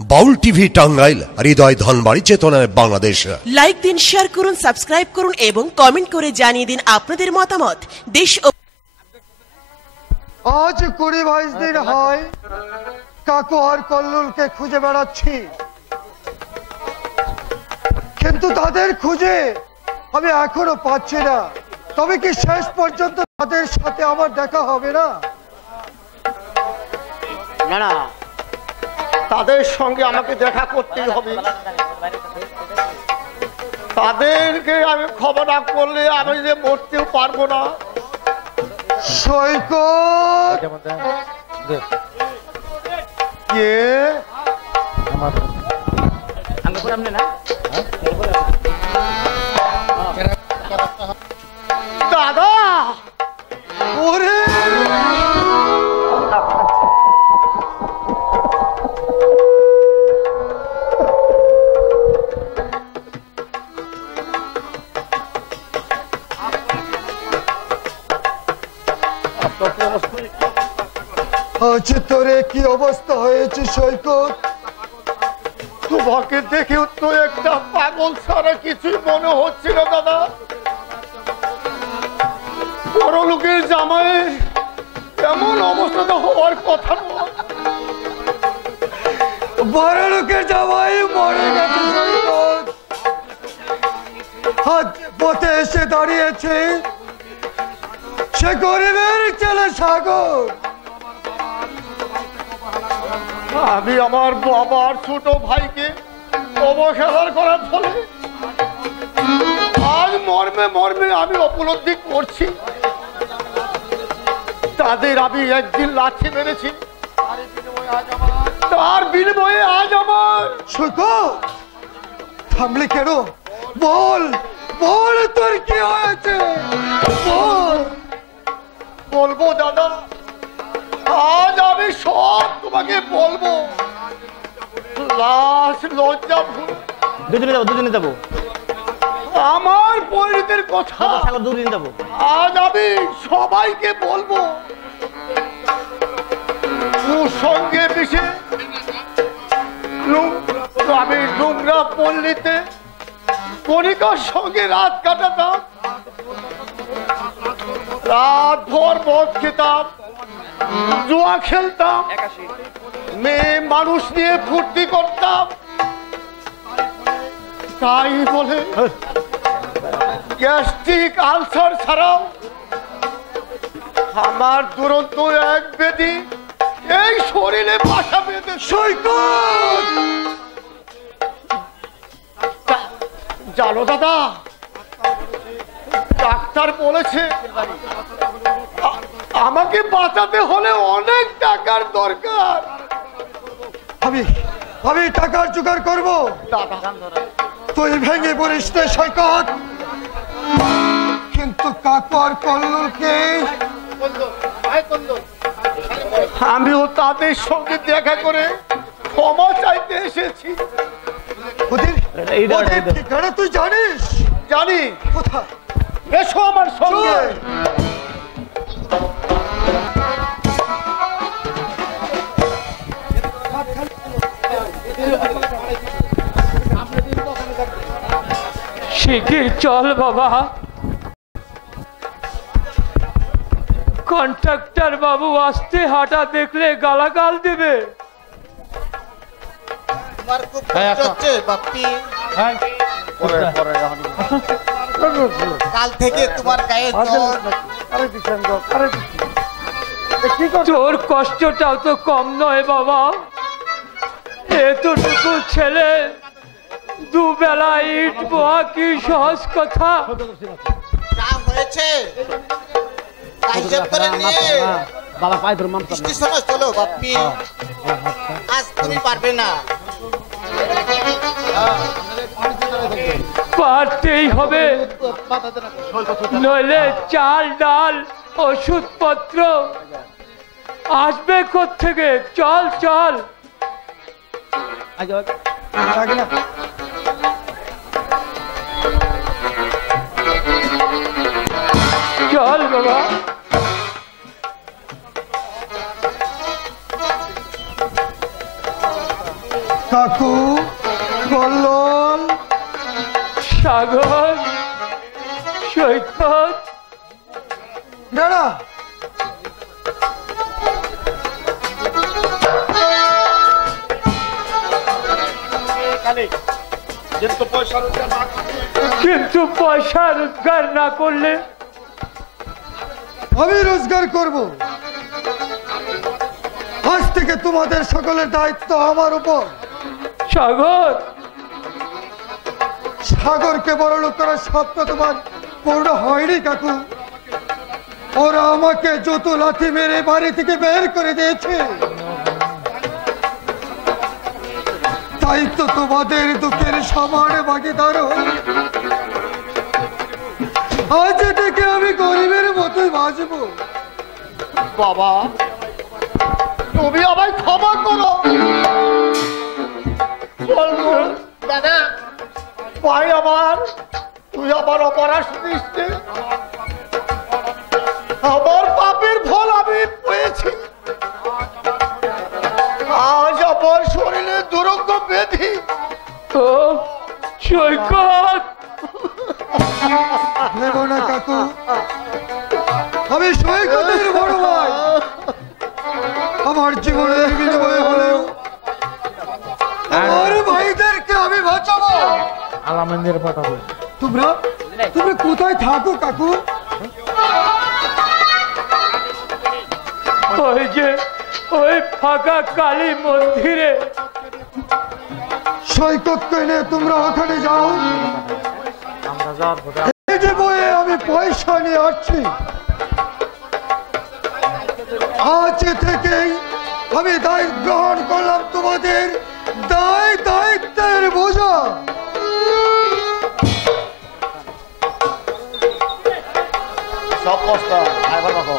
বাউল TV Tangail, হৃদয় ধনবাড়ি, চেতনায় Bangladesh. Like দিন, share করুন, সাবস্ক্রাইব করুন এবং কমেন্ট করে জানিয়ে দিন আপনাদের মতামত। দেশ আজ 20-22 দিন হয় কাকু আর কল্লুলকে খুঁজে বেড়াচ্ছি, কিন্তু তাদের খুঁজে আমি এখনো পাচ্ছি না। তবে কি শেষ পর্যন্ত তাদের সাথে আমার দেখা হবে না? না, তাদের সঙ্গে আমাকে দেখা করতেই হবে। তাদেরকে আমি খবর না করলে আমি যে মরতেও পারবো না। সৈকত কে? দাদা, ওরে আজ তোরে কি অবস্থা হয়েছে সৈকত? তোমাকে দেখেও তো একটা পাগল ছাড়া কিছুই মনে হচ্ছে না দাদা। বড় লোকের জামাইয়ের এমন অবস্থা তো হওয়ার কথা নয়। বড় লোকের জামাই মরে গেছে সৈকত। আজ পথে এসে দাঁড়িয়েছে সে গরিবের ছেলে সাগর। আমি আমার বাবার ছোট ভাইকে অবহেলার করার ফলে আজ মর্মে মর্মে আমি উপলব্ধি করছি তাদের আমি একদিন লাঠি মেরেছি, তার বিনিময়ে আজ আমার। সৈকত থামলি কেন? বল বল তোর কি হয়েছে, বল। বলবো দাদা, আজ আমি সব তোমাকে বলবো। লাশ লজ্জা ভুল দুজনে যাবো আমার পরিণতির কথা দুদিন যাবো। আজ আমি সবাইকে বলবো। সঙ্গে মিশে আমি নোংরা পল্লীতে কণিকার সঙ্গে রাত কাটাতাম, রাত ভর মদ খেতাম, জুয়া খেলতাম, মেয়ে মানুষ নিয়ে ফুর্তি করতাম। তাই বলে গ্যাস্ট্রিক আলসার ছাড়াও আমার দুরন্ত এক ব্যাধি এই শরীরে বাসা বেঁধে। সৈকত জানো দাদা, ডাক্তার বলেছে আমাকে বাঁচাতে হলে অনেক টাকার দরকার। আমি টাকার জোগাড় করবো। দাদা তুই ভেঙে পড়িস না সৈকত, কিন্তু কাকু আর কল্লুলকে আমিও তাদের সঙ্গে দেখা করে ক্ষমা চাইতে এসেছি। ওদের ঠিকানা তুই জানিস? জানি। কোথায়? এসো আমার সঙ্গে। শিগগির চল বাবা, কন্ট্রাক্টর বাবু আসতে হাঁটা দেখলে গালাগাল দেবে। কাল থেকে তোমার গায়ে তোর কষ্টটাও তো কম নয় বাবা। এতটুকু ছেলে দুবেলা ইট বোয়া কি সহজ কথা? যা হয়েছে বাবা পাই ধর চলো বাপ্পি, আজ তুমি পারবে না। পারতেই হবে, নইলে চাল ডাল ওষুধপত্র আসবে কোত্থেকে? চল চল। চল বাবা। কাকু, কল্লোল, সাগর, সৈকত, দাঁড়া। কিন্তু পয়সা রোজগার না করলে? আমি রোজগার করব। আজ থেকে তোমাদের সকলের দায়িত্ব আমার উপর। সাগর, সাগরকে বড়লোক করার স্বপ্ন তোমার পূর্ণ হয়নি কাকু। ওরা আমাকে যত লাথি মেরে বাড়ি থেকে বের করে দিয়েছে। তাই তো তোমাদের দুঃখের সমান ভাগিদার হই। আজ থেকে আমি গরিবের মতোই বাঁচবো। বাবা, তুমি আমায় ক্ষমা করো। দাদা ভাই আমার, তুই আমার অপরাধ দিস নে। আমার পাপের ফল আমি পেয়েছি। আজ আমার শরীরে দুরঙ্গ ব্যাধি। ও সৈকত, ভেবো না কাকু, আমি সৈকতের বড় ভাই। আমার জীবনের বিনিময়ে হলেও আমার ভাইদেরকে আমি বাঁচাবো। তোমরা তুমি কোথায় থাকো কাকু? ওই যে ওই ফাঁকা কালী মন্দিরে। সৈকতকে নিয়ে তোমরা ওখানে যাও। এই যে বয়ে আমি পয়সা নিয়ে আসছি। আজ থেকেই আমি দায়িত্ব গ্রহণ করলাম, তোমাদের দায়িত্বের বোঝা। সব কষ্ট ড্রাইভার বাবু।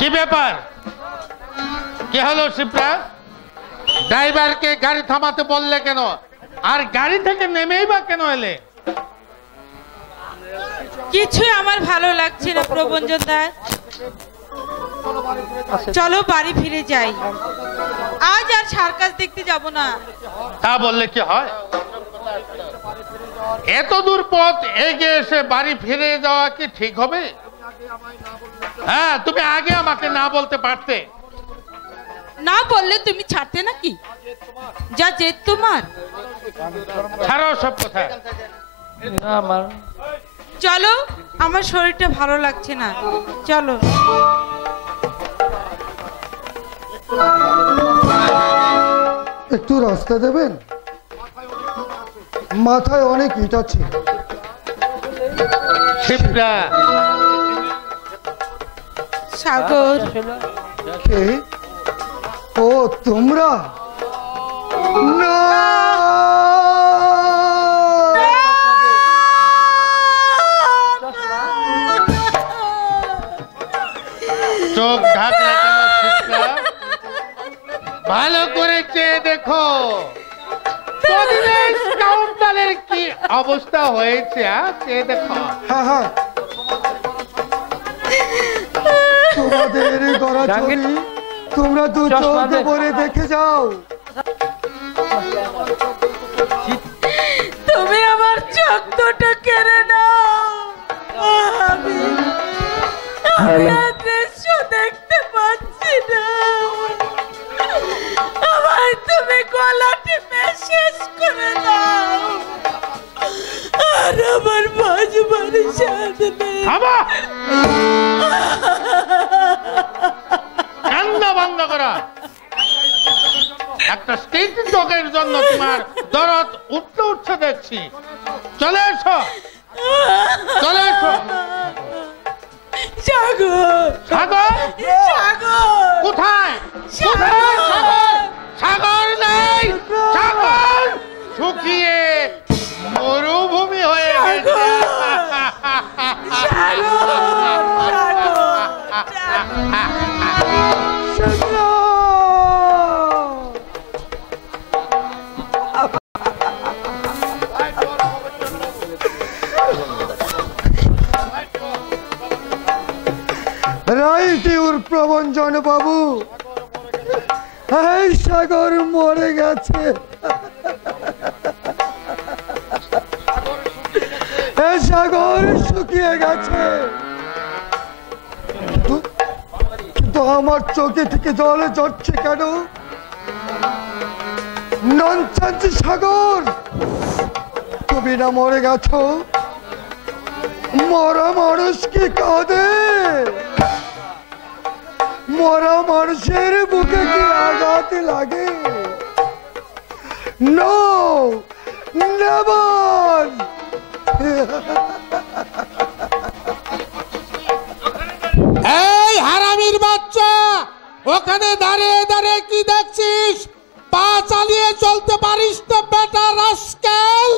কি ব্যাপার? কি হলো শিবরা? ড্রাইভারকে গাড়ি থামাতে বললে কেন? আর গাড়ি থেকে নেমেই বা কেন এলে? কিছুই আমার ভালো লাগছে না প্রবঞ্জন দা। চলো বাড়ি ফিরে যাই। আজ আর সার্কাস দেখতে যাব না। তা বললে কি হয়? এত দূর পথ এগিয়ে এসে বাড়ি ফিরে যাওয়া কি ঠিক হবে? হ্যাঁ, তুমি আগে আমাকে না বলতে পারতে। না বললে তুমি ছাড়তে নাকি? যা জেদ তোমার। ছাড়ো সব কথা। চলো, আমার শরীরটা ভালো লাগছে না। চলো। একটু রাস্তা দেবেন? মাথায় অনেক ইট আছে। শিবরা, সাগর, কে? ও তোমরা? না, চোখ ঢাকলে কেন শিবরা? ভালো করে চেয়ে দেখো পরিবেশ কাউন্টারের কি অবস্থা হয়েছে। চেয়ে দেখো। হ্যাঁ হ্যাঁ, তোমাদের গড়াছড়ি তোমরা দু চোখ ভরে দেখে যাও। তুমি আমার চোখ দুটো কেড়ে নাও। আমি আর দৃশ্য দেখতে পাচ্ছি না। আমার তুমি গলা টিপে শেষ করে দাও। আর আমার বাজবার সাথ নেই। কান্না বন্ধ করো। একটা স্ট্রিট ডগের জন্য তোমার দরদ উঠছে দেখছি। চলে এসো, চলে এসো। সাগর, সাগর, সাগর, কোথায়? কোথায় সাগর? সাগর নেই, সাগর শুকিয়ে মরুভূমি হয়ে গেছে। এইটি ওর প্রবঞ্জন বাবু। এই সাগর মরে গেছে, এই সাগর শুকিয়ে গেছে, কিন্তু আমার চোখে থেকে জল ঝরছে কেন? ননসেন্স সাগর, তুমি না মরে গেছো? মরা মানুষ কি কাঁদে? মরা মানুষের বুকে কি আঘাত লাগে? No, never. এই হারামির বাচ্চা, ওখানে দাঁড়িয়ে দাঁড়িয়ে কি দেখছিস? পা চালিয়ে চলতে পারিস তো বেটা রাস্কেল?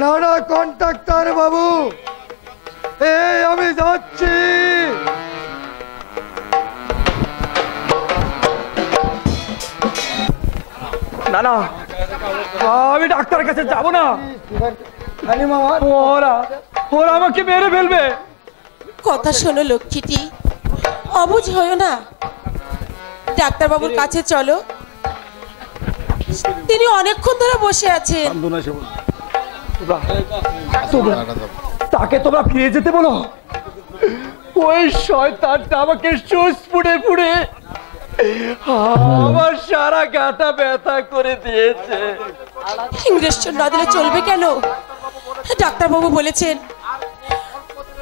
না না কন্ট্রাক্টর বাবু, এই আমি যাচ্ছি। না না, আমি ডাক্তারের কাছে যাব না। ওরা ওরা আমাকে মেরে ফেলবে। কথা শোনো লক্ষ্মীটি, অবুঝ হয়ো না। ডাক্তারবাবুর কাছে চলো, তিনি অনেকক্ষণ ধরে বসে আছেন। তাকে তোমরা ফিরে যেতে বলো। ওই শয়তানটা আমাকে সুচ পুড়ে পুড়ে আমার সারা গাটা ব্যথা করে দিয়েছে। ইংরেজন না দিলে চলবে কেন? ডাক্তারবাবু বলেছেন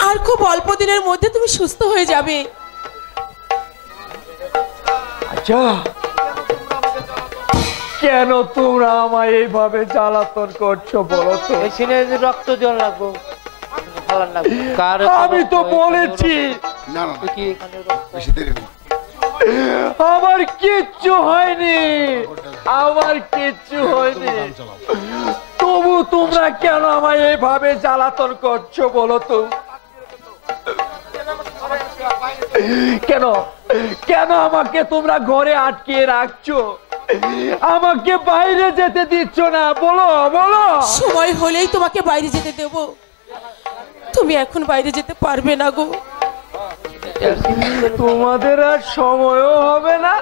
আর খুব অল্প দিনের মধ্যে তুমি সুস্থ হয়ে যাবে। আচ্ছা, কেন তোমরা আমায় এইভাবে জ্বালাতন করছো বলো তো? রক্ত জল লাগবো। আমি তো বলেছি আমার কিচ্ছু হয়নি, আমার কিচ্ছু হয়নি, তবু তোমরা কেন আমায় এইভাবে জ্বালাতন করছো বলো তো? কেন কেন আমাকে তোমরা ঘরে আটকিয়ে রাখছো? আমাকে বাইরে যেতে দিচ্ছ না? বলো বলো। সময় হলেই তোমাকে বাইরে যেতে দেব। তুমি এখন বাইরে যেতে পারবে না গো। তোমাদের আর সময়ও হবে না,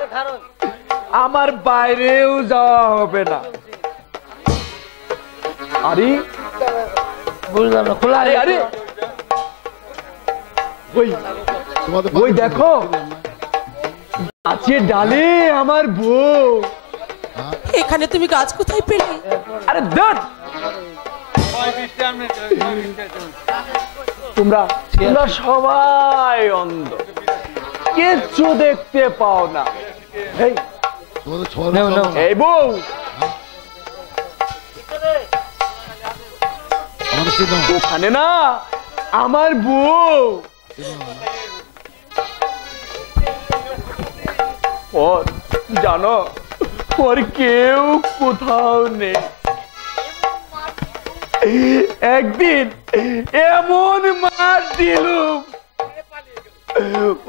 আমার বাইরেও যাওয়া হবে না। আরে বুঝলাম না, খোলা। আরে আরে ওই দেখো গাছের ডালে আমার বউ। এখানে তুমি গাছ কোথায় পেলে? আরে ধর, তোমরা তোমরা সবাই অন্ধ, কিচ্ছু দেখতে পাও না। এই বউ, ওখানে না আমার বউ। ওর জানো, ওর কেউ কোথাও নেই। একদিন এমন মার দিলুম,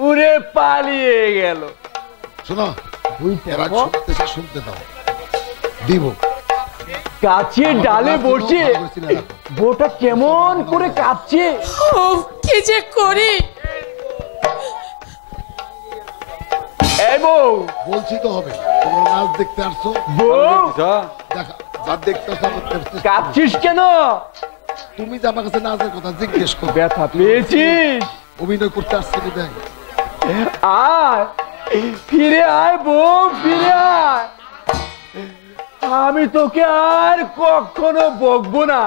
উড়ে পালিয়ে গেল। শোনো, শুনতে দাও, দিব। গাছের ডালে বসে বউটা কেমন করে কাঁপছে। কি যে করি? এই বউ, বলছি তো হবে, তোমরা নাচ দেখতে আসছো। বউ যা দেখতে কাঁপছিস কেন? তুমি যে আমার কাছে নাচের কথা জিজ্ঞেস করো। ব্যথা পেয়েছিস? অভিনয় করতে আসছে কি? দেখ, আয় ফিরে আয় বউ, ফিরে আয়। আমি তোকে আর কখনো বকবো না।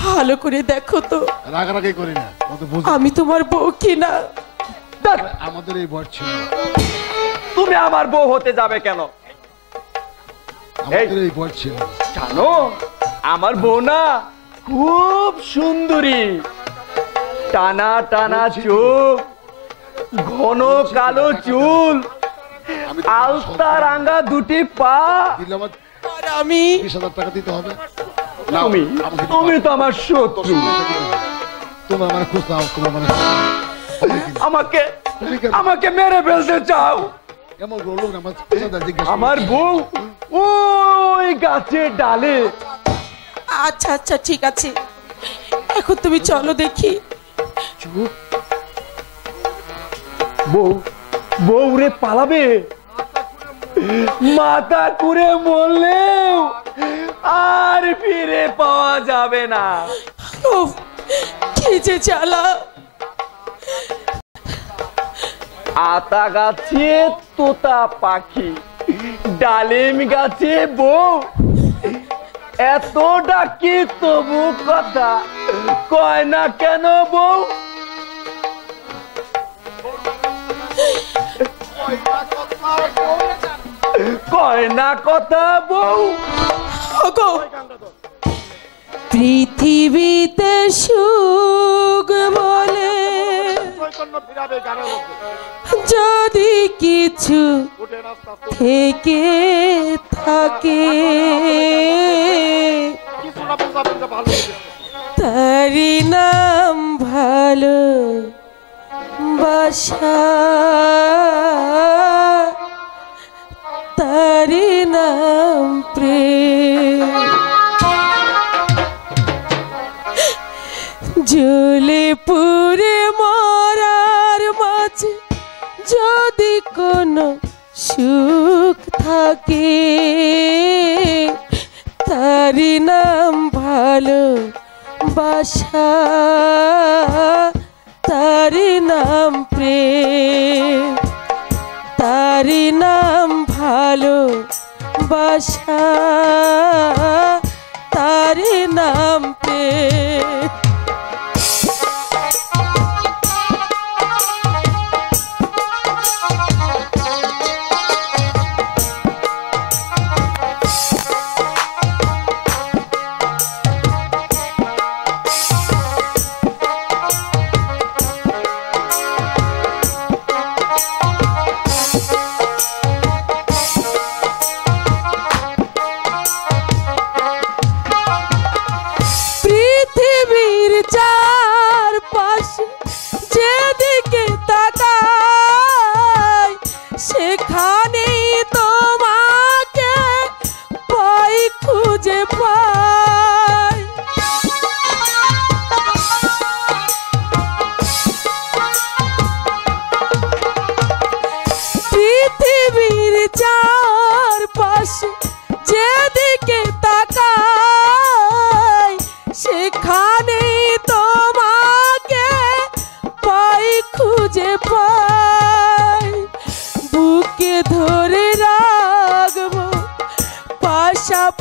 ভালো করে দেখো তো, রাগারাগি করি না। আমি তোমার বউ কিনা? আমাদের এই বর ছিল। তুমি আমার বউ হতে যাবে কেন? আমাদের এই বর ছিল। জানো, আমার বউ না খুব সুন্দরী, টানা টানা চোখ, ঘন কালো চুল, আলতা রাঙা দুটি পা। আমি 20,000 টাকা দিতে হবে। তুমি তো আমার শত্রু। তোমার মানে খুশ নাও, তোমার মানে আমাকে আমাকে মেরে ফেলতে চাও? আমার বউ ওই গাছের ডালে। আচ্ছা আচ্ছা ঠিক আছে, এখন তুমি চলো দেখি। বউ বউ রে পালাবে, মাথা কুড়ে মরলেও আর ফিরে পাওয়া যাবে না। উফ, কি যে জ্বালা। আতা গাছে তোতা পাখি, ডালিম গাছে বউ, এত ডাকি তবু কথা কয় না কেন বউ? কয় না কথা বউ? ওগো, পৃথিবীতে সুখ বলে যদি কিছু থেকে থাকে, তারি নাম ভালো বাসা, তারি নাম প্রেম। জ্বলে পুড়ে মরার মাঝে যদি কোনো সুখ থাকে, তারি নাম ভালো বাসা, তারি নাম প্রেম, তারি নাম ভালো বাসা, তারি নাম প্রেম।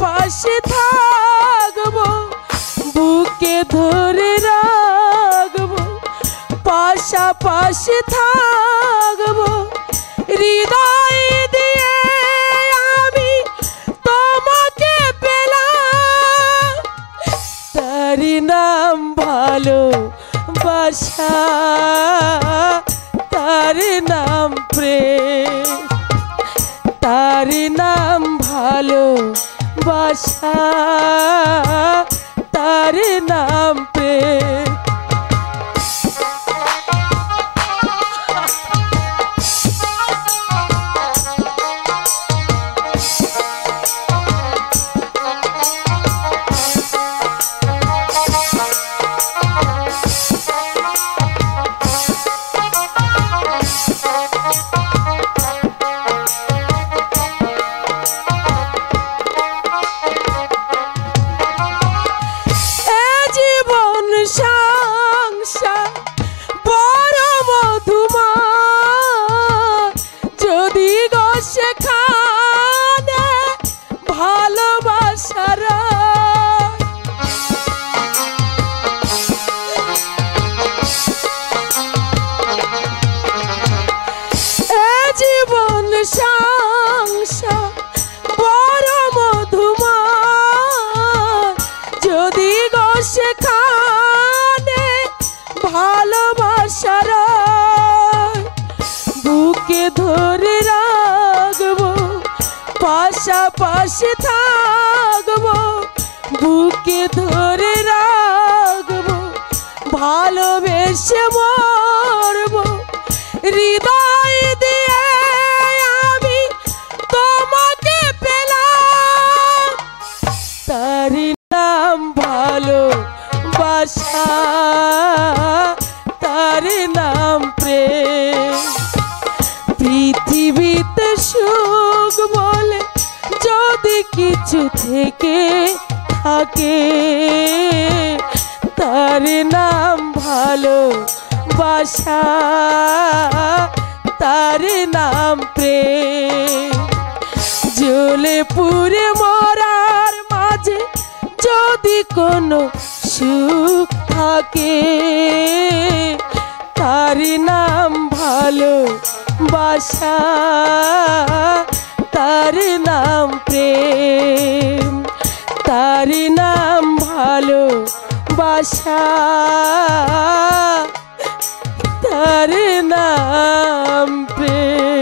পাশে থাকবো, বুকে ধরে রাখবো, পাশাপাশি থাকবো, হৃদয় দিয়ে আমি তোমাকে পেলাম, তারি নাম ভালো বাসা, তারি নাম প্রেম, তারি নাম ভালো বাসা, তারি নাম প্রেম। পাশে থাকবো, বুকে ধরে রাখবো, ভালোবেসে মরবো, হৃদয় দিয়ে আমি তোমাকে পেলাম, তারি নাম ভালো বাসা, পৃথিবীতে সুখ বলে যদি কিছু থেকে থাকে, তার নাম ভালোবাসা, তার নাম প্রেম। জ্বলে পুড়ে মরার মাঝে যদি কোনো সুখ থাকে, তার নাম ভালোবাসা, তার নাম প্রেম, তার নাম ভালোবাসা, তার নাম প্রেম।